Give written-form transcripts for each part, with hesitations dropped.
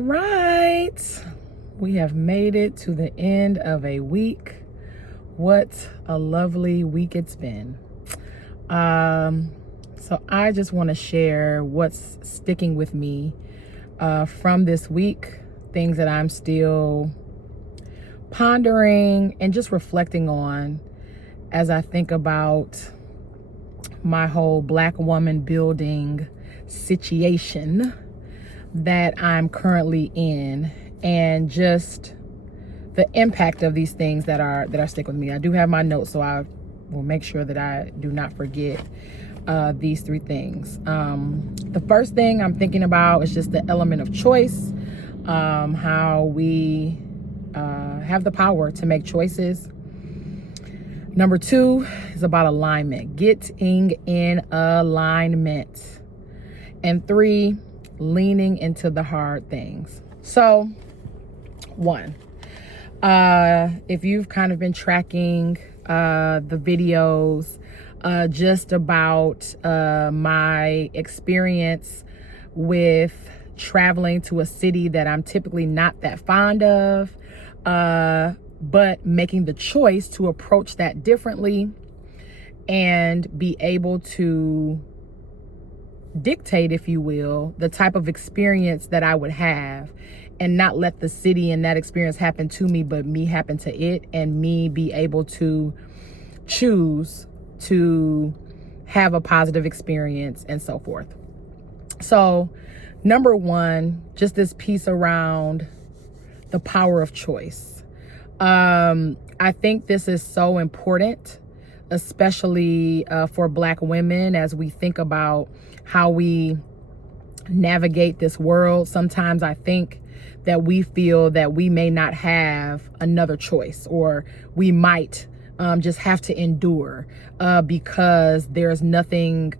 right. We have made it to the end of a week. What a lovely week it's been. So I just want to share what's sticking with me from this week, things that I'm still pondering and just reflecting on as I think about my whole Black woman building situation that I'm currently in, and just the impact of these things that are sticking with me. I do have my notes, so I will make sure that I do not forget these three things. The first thing I'm thinking about is just the element of choice, how we have the power to make choices. Number two is about alignment, getting in alignment. And three, leaning into the hard things. So, one, if you've kind of been tracking the videos just about my experience with traveling to a city that I'm typically not that fond of, but making the choice to approach that differently and be able to dictate, if you will, the type of experience that I would have, and not let the city and that experience happen to me, but me happen to it, and me be able to choose to have a positive experience and so forth. So, number one, just this piece around the power of choice. I think this is so important, especially for Black women, as we think about how we navigate this world. Sometimes I think that we feel that we may not have another choice, or we might just have to endure because there's nothing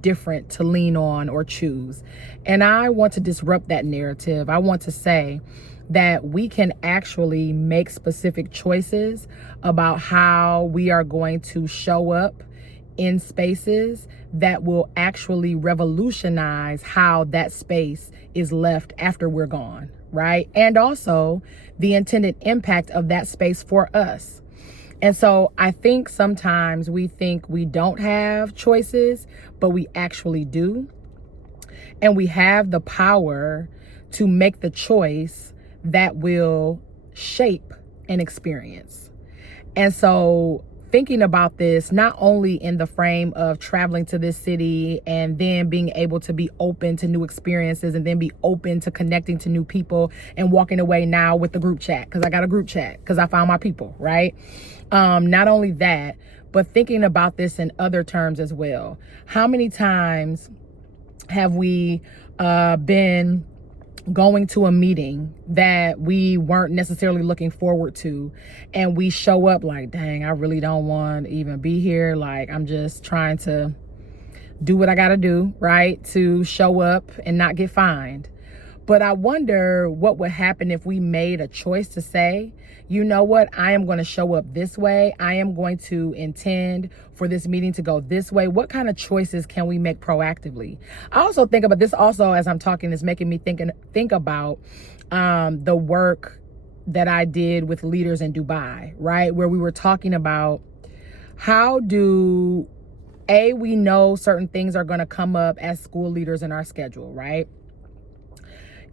different to lean on or choose. And I want to disrupt that narrative. I want to say that we can actually make specific choices about how we are going to show up in spaces that will actually revolutionize how that space is left after we're gone, right? And also the intended impact of that space for us. And so I think sometimes we think we don't have choices, but we actually do. And we have the power to make the choice that will shape an experience. And so thinking about this, not only in the frame of traveling to this city and then being able to be open to new experiences, and then be open to connecting to new people and walking away now with the group chat, because I got a group chat because I found my people, right? Not only that, but thinking about this in other terms as well. How many times have we been going to a meeting that we weren't necessarily looking forward to, and we show up like, dang, I really don't want to even be here. Like, I'm just trying to do what I got to do, right? To show up and not get fined. But I wonder what would happen if we made a choice to say, you know what, I am going to show up this way. I am going to intend for this meeting to go this way. What kind of choices can we make proactively? I also think about this, also as I'm talking, is making me think about the work that I did with leaders in Dubai, right? Where we were talking about how do, we know certain things are going to come up as school leaders in our schedule, right?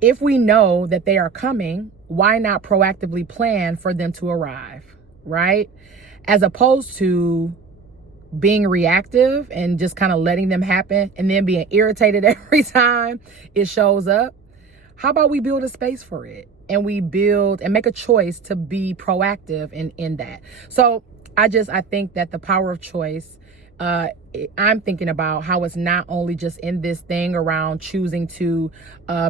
If we know that they are coming, why not proactively plan for them to arrive, right? As opposed to being reactive and just kind of letting them happen and then being irritated every time it shows up. How about we build a space for it, and we build and make a choice to be proactive in that? So I think that the power of choice, I'm thinking about how it's not only just in this thing around choosing to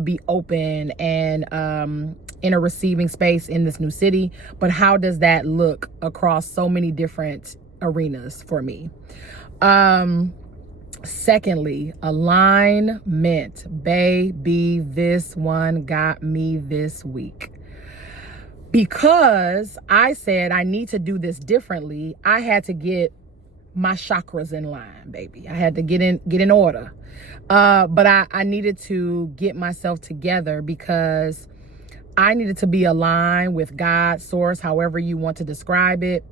be open and in a receiving space in this new city, but how does that look across so many different arenas for me? Secondly, alignment. Baby, this one got me this week. Because I said I need to do this differently, I had to get my chakras in line, baby. I had to get in order. But I needed to get myself together because I needed to be aligned with God, source, however you want to describe it,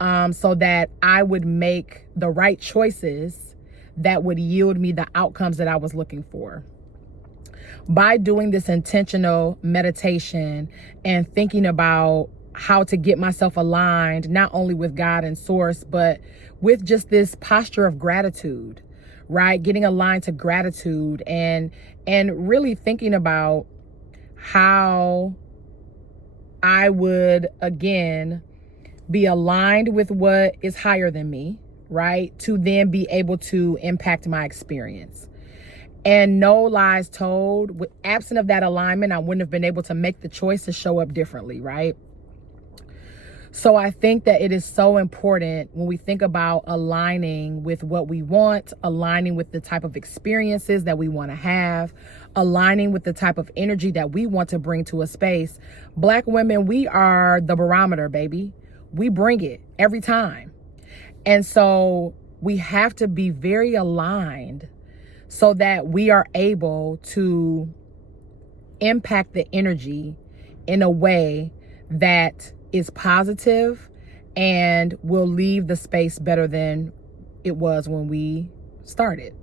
so that I would make the right choices that would yield me the outcomes that I was looking for. By doing this intentional meditation and thinking about how to get myself aligned, not only with God and source, but with just this posture of gratitude, right? Getting aligned to gratitude and really thinking about how I would, again, be aligned with what is higher than me, right? To then be able to impact my experience. And no lies told, with absent of that alignment, I wouldn't have been able to make the choice to show up differently, right? So I think that it is so important when we think about aligning with what we want, aligning with the type of experiences that we want to have, aligning with the type of energy that we want to bring to a space. Black women, we are the barometer, baby. We bring it every time. And so we have to be very aligned so that we are able to impact the energy in a way that is positive and will leave the space better than it was when we started.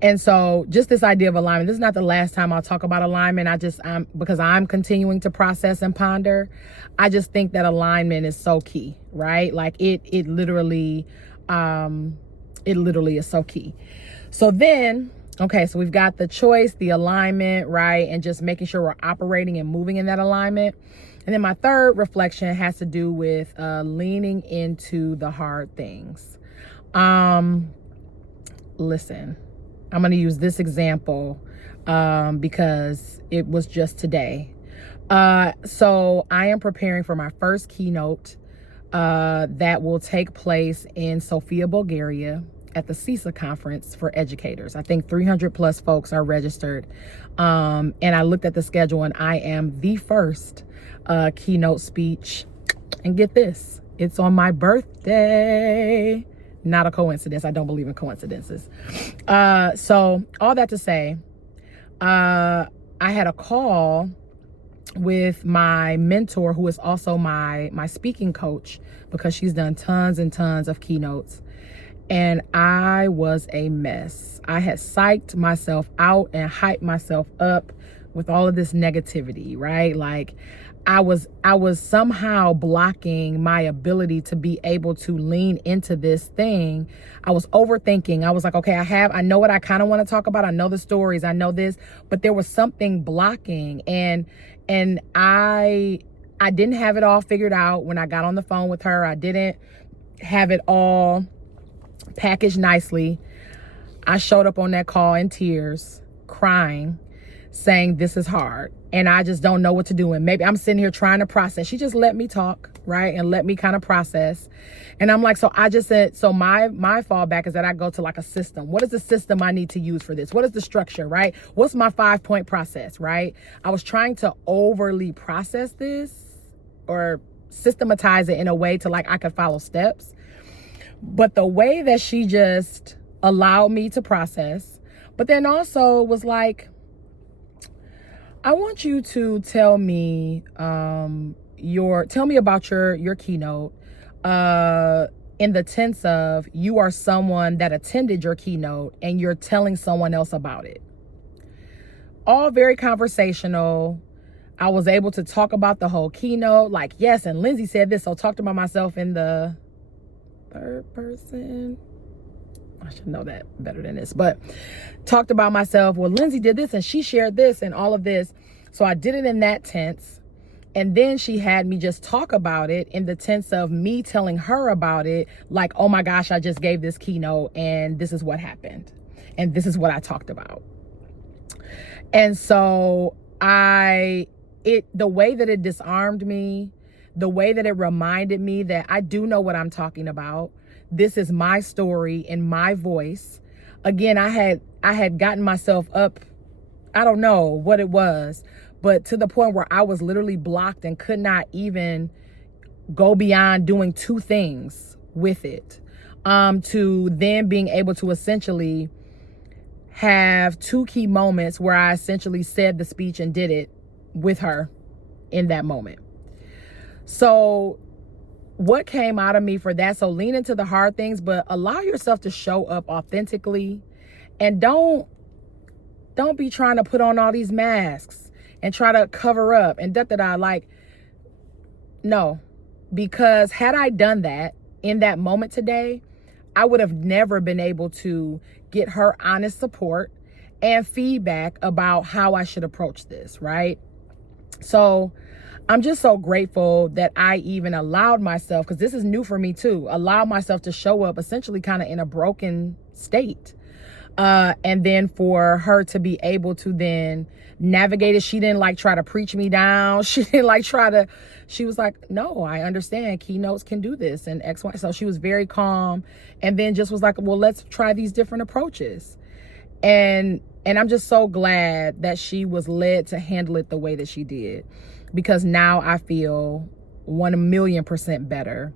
And so just this idea of alignment, this is not the last time I'll talk about alignment. Because I'm continuing to process and ponder, I just think that alignment is so key, right? Like it literally is so key. So then, okay, so we've got the choice, the alignment, right? And just making sure we're operating and moving in that alignment. And then my third reflection has to do with leaning into the hard things. Listen, I'm going to use this example because it was just today. So I am preparing for my first keynote that will take place in Sofia, Bulgaria, at the CISA conference for educators. I think 300 plus folks are registered. And I looked at the schedule and I am the first keynote speech. And get this, it's on my birthday. Not a coincidence. I don't believe in coincidences. So all that to say, I had a call with my mentor, who is also my speaking coach, because she's done tons and tons of keynotes. And I was a mess. I had psyched myself out and hyped myself up with all of this negativity, right? Like I was somehow blocking my ability to be able to lean into this thing. I was overthinking. I was like, okay, I know what I kind of want to talk about. I know the stories, I know this, but there was something blocking. And I didn't have it all figured out when I got on the phone with her. I didn't have it all packaged nicely. I showed up on that call in tears, crying, saying this is hard and I just don't know what to do. And maybe I'm sitting here trying to process. She just let me talk, right? And let me kind of process. And I'm like, so I just said, so my fallback is that I go to like a system. What is the system I need to use for this? What is the structure, right? What's my 5-point process, right? I was trying to overly process this or systematize it in a way to like I could follow steps. But the way that she just allowed me to process, but then also was like, I want you to tell me about your keynote in the sense of you are someone that attended your keynote and you're telling someone else about it. All very conversational. I was able to talk about the whole keynote, like, yes, and Lindsay said this, so talked about myself in the third person. I should know that better than this, but talked about myself. Well, Lindsay did this and she shared this and all of this. So I did it in that tense. And then she had me just talk about it in the sense of me telling her about it. Like, oh my gosh, I just gave this keynote and this is what happened. And this is what I talked about. And so the way that it disarmed me, the way that it reminded me that I do know what I'm talking about. This is my story in my voice. Again, I had gotten myself up. I don't know what it was, but to the point where I was literally blocked and could not even go beyond doing two things with it. to then being able to essentially have 2 key moments where I essentially said the speech and did it with her in that moment. So what came out of me for that? So lean into the hard things, but allow yourself to show up authentically, and don't be trying to put on all these masks and try to cover up and like, no, because had I done that in that moment today, I would have never been able to get her honest support and feedback about how I should approach this, right? So I'm just so grateful that I even allowed myself, because this is new for me too, allow myself to show up essentially kind of in a broken state. And then for her to be able to then navigate it. She didn't like try to preach me down. She didn't like she was like, no, I understand keynotes can do this and X, Y. So she was very calm, and then just was like, well, let's try these different approaches. And I'm just so glad that she was led to handle it the way that she did, because now I feel 1,000,000% better.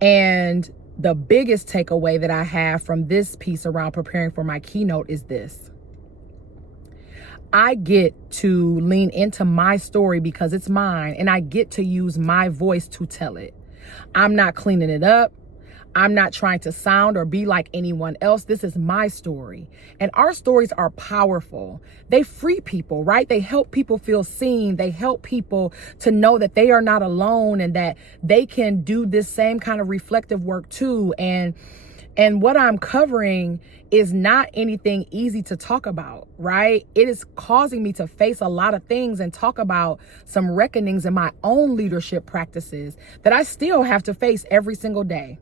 And the biggest takeaway that I have from this piece around preparing for my keynote is this: I get to lean into my story because it's mine, and I get to use my voice to tell it. I'm not cleaning it up. I'm not trying to sound or be like anyone else. This is my story. And our stories are powerful. They free people, right? They help people feel seen. They help people to know that they are not alone and that they can do this same kind of reflective work too. And what I'm covering is not anything easy to talk about, right? It is causing me to face a lot of things and talk about some reckonings in my own leadership practices that I still have to face every single day.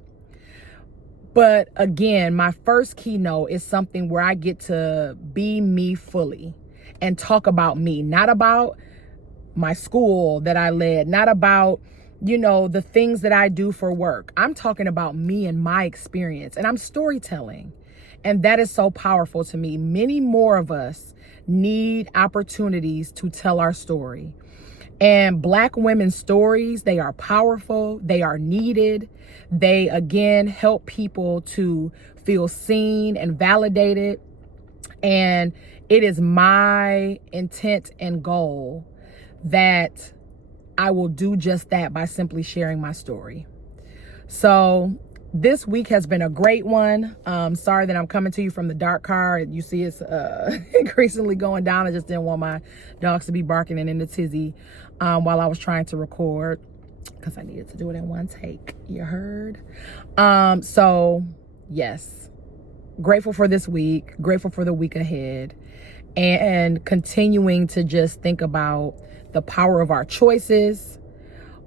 But again, my first keynote is something where I get to be me fully and talk about me, not about my school that I led, not about, the things that I do for work. I'm talking about me and my experience, and I'm storytelling. And that is so powerful to me. Many more of us need opportunities to tell our story. And Black women's stories, they are powerful. They are needed. They, again, help people to feel seen and validated. And it is my intent and goal that I will do just that by simply sharing my story. So this week has been a great one. Sorry that I'm coming to you from the dark car. You see it's increasingly going down. I just didn't want my dogs to be barking and in a tizzy while I was trying to record, because I needed to do it in one take. You heard? So yes, grateful for this week, grateful for the week ahead, and continuing to just think about the power of our choices,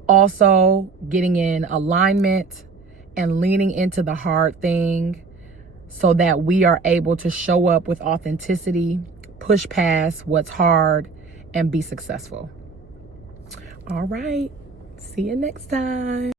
also getting in alignment and leaning into the hard thing so that we are able to show up with authenticity, push past what's hard, and be successful. All right. See you next time.